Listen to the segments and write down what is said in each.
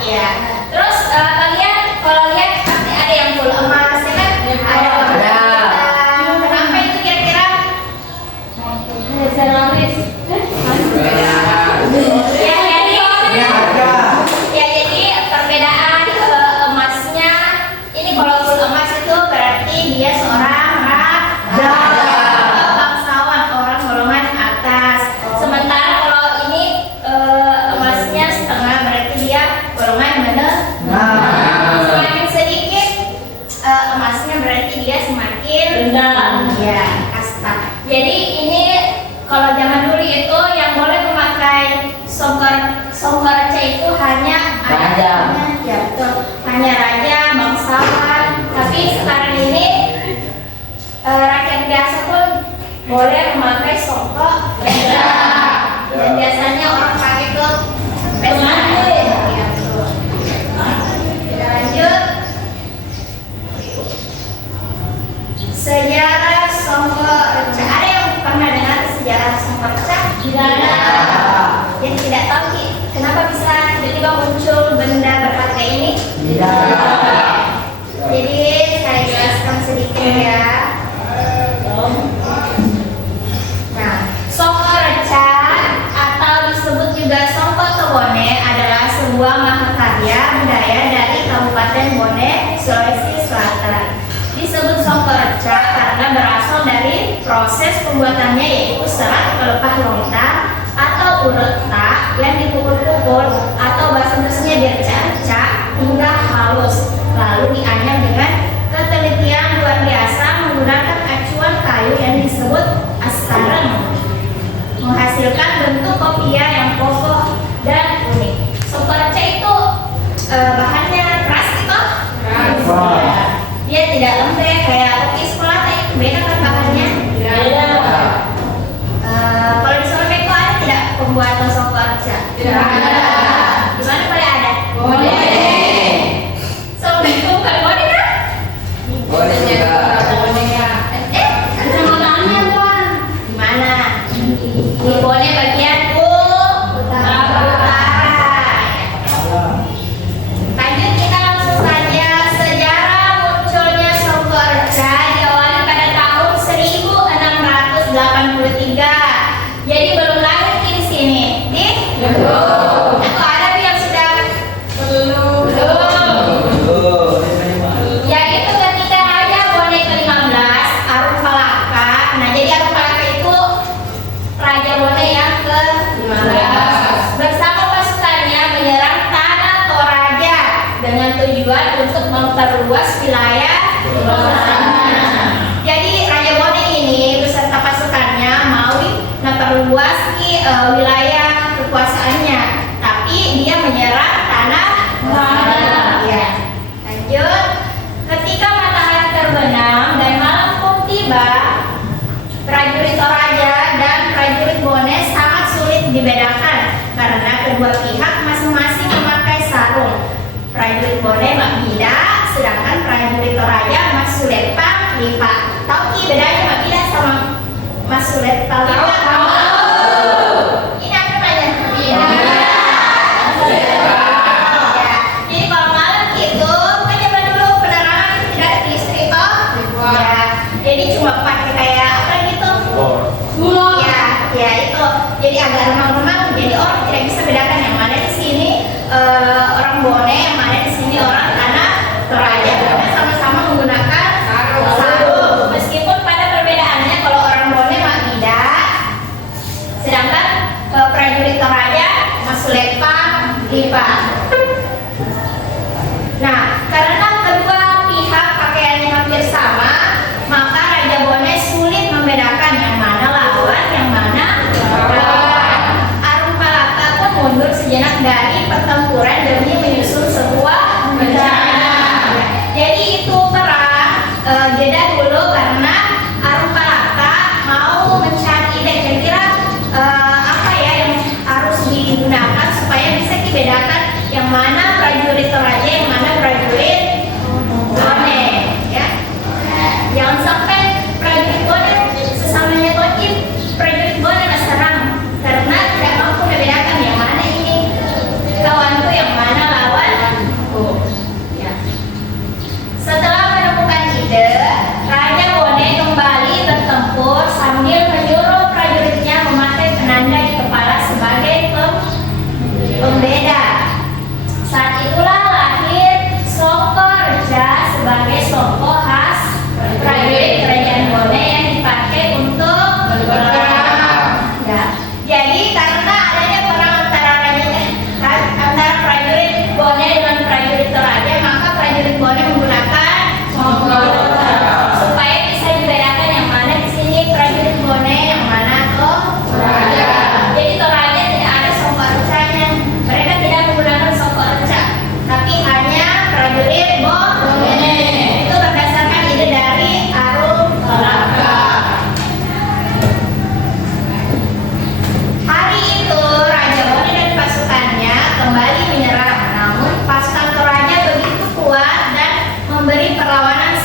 Ya. Terus kalian kalau lihat pasti ada yang full emas, ya kan? Ada. Kenapa itu kira-kira? Seramis. Jadi perbedaan emasnya ini kalau full emas itu berarti dia seorang raja, bangsawan, orang golongan atas. Sementara kalau ini emasnya setengah berarti dia golongan menengah. Semakin sedikit emasnya berarti dia semakin rendah. Ya, kasta. Jadi ini kalau zaman dulu itu yang boleh memakai songkorca itu hanya raja. Ya betul, hanya raja, bangsawan. Tapi sekarang ini rakyat biasa pun boleh memakai songkorca. Dan biasanya orang pakai itu pesta. Ya betul. Kita lanjut. Sejarah songkorca. Ada yang pernah dengar sejarah songkorca? Tidak ada. Yang tidak tahu kenapa bisa tiba-tiba muncul benda berharga ini? Tidak. Jadi saya jelaskan sedikit ya. Nah, songkorca atau disebut juga Songko Tobone adalah sebuah mahakarya budaya dari Kabupaten Bone, Sulawesi Selatan. Disebut songkorca karena berasal dari proses pembuatannya yaitu serat pelepah lontar atau uretak yang dipukul-pukul atau bahasa Inggrisnya direcah-recah hingga halus lalu dianyam dengan ketelitian luar biasa menggunakan acuan kayu yang disebut astareng menghasilkan bentuk kopia yang kokoh dan unik. Songkorca itu bahannya keras gitu? Keras. Dia tidak lembek kayak kopi sekolah, itu beda kan bahannya? Beda. Kalau di Sormeko ada tidak pembuatan songkorca? Tidak ada. Di mana boleh ada? Boleh. Sormeko bukan boleh kan? Boleh juga. Ada namanya Bang. Di mana? Di Bone bagian utara. Lanjut kita langsung saja. Sejarah munculnya songkorca diawali pada tahun 1683. Jadi belum lahir di sini. Nih? Belum. Atau ada yang sudah? Belum. Yaitu ketika Raja Bone ke-15 Arumpalaka. Nah, jadi Arumpalaka itu Raja Bone yang ke-15 bersama pasukannya menyerang tanah Toraja dengan tujuan untuk memperluas wilayah kekuasaan. Jadi Raja Bone ini beserta pasukannya mau memperluas wilayah kekuasaannya, tapi dia menyerang tanah Toraja. Ya. Lanjut. Ketika matahari terbenam dan malam pun tiba, prajurit Toraja dan prajurit Bone sangat sulit dibedakan karena kedua pihak masing-masing memakai sarung. Prajurit Bone mak bida, sedangkan prajurit Toraja mas sulepang lipat. Tahu ki bedanya mak bida sama mas sulepang lipat? Tahu. Ini apa namanya? Ya. Jadi kalau malam itu kan zaman dulu penerangan tidak ada listrik toh? Ya. Jadi cuma pakai kayak apa gitu? Ya itu. Jadi agak remang-remang. Jadi orang tidak bisa bedakan yang mana di sini orang Bone, yang mana di sini orang tanah Toraja. Karena sama-sama menggunakan sarung. Meskipun pada perbedaannya kalau orang Bone mak bida, sedangkan prajurit Toraja mas lepang lipat. Nah, karena kedua pihak pakaiannya hampir sama, maka Raja Bone sulit membedakan yang mana lawan, yang mana lawan. Arumpalaka pun mundur sejenak dari pertempuran demi menyusun sebuah rencana. Jadi itu perang jeda dulu karena Arumpalaka mau mencari ide kira-kira apa ya yang harus digunakan supaya bisa dibedakan yang mana prajurit Toraja, yang mana prajurit Bone, ya. Jangan sampai prajurit Bone sesamanya tokim, prajurit Bone serang karena tidak mampu membedakan yang mana ini kawanku, yang mana lawan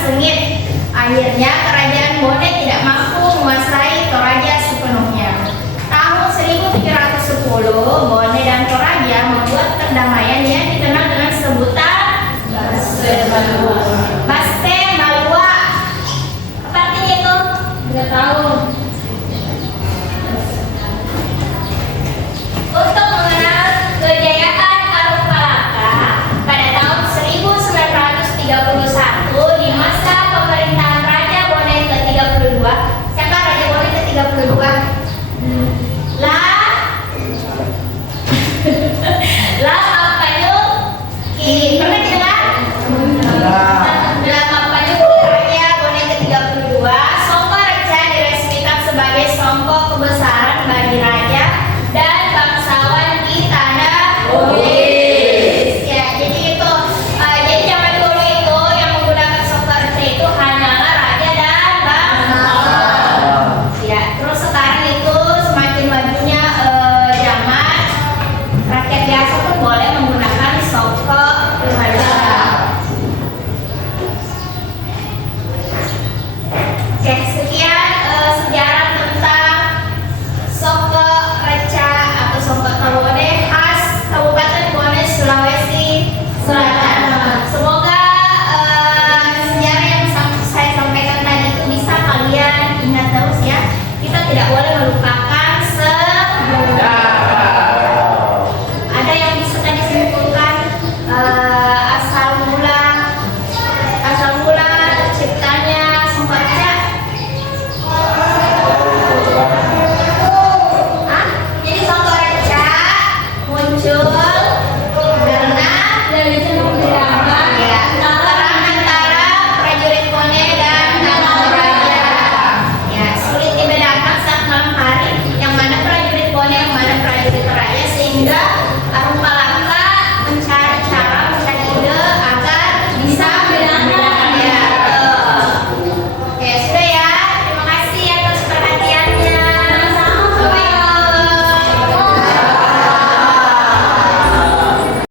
sengit. Akhirnya kerajaan Bone tidak mampu menguasai Toraja sepenuhnya. Tahun 1710, Bone dan Toraja membuat perdamaian yang dikenal dengan sebutan Baste Malua. Apa artinya itu? Tidak tahu. Untuk mengenal kejayaan Alupalaka pada tahun 1931 di masa pemerintahan Raja Bone ke-32. Siapa Raja Bone ke-32? La Apayuki. Pernah dengar?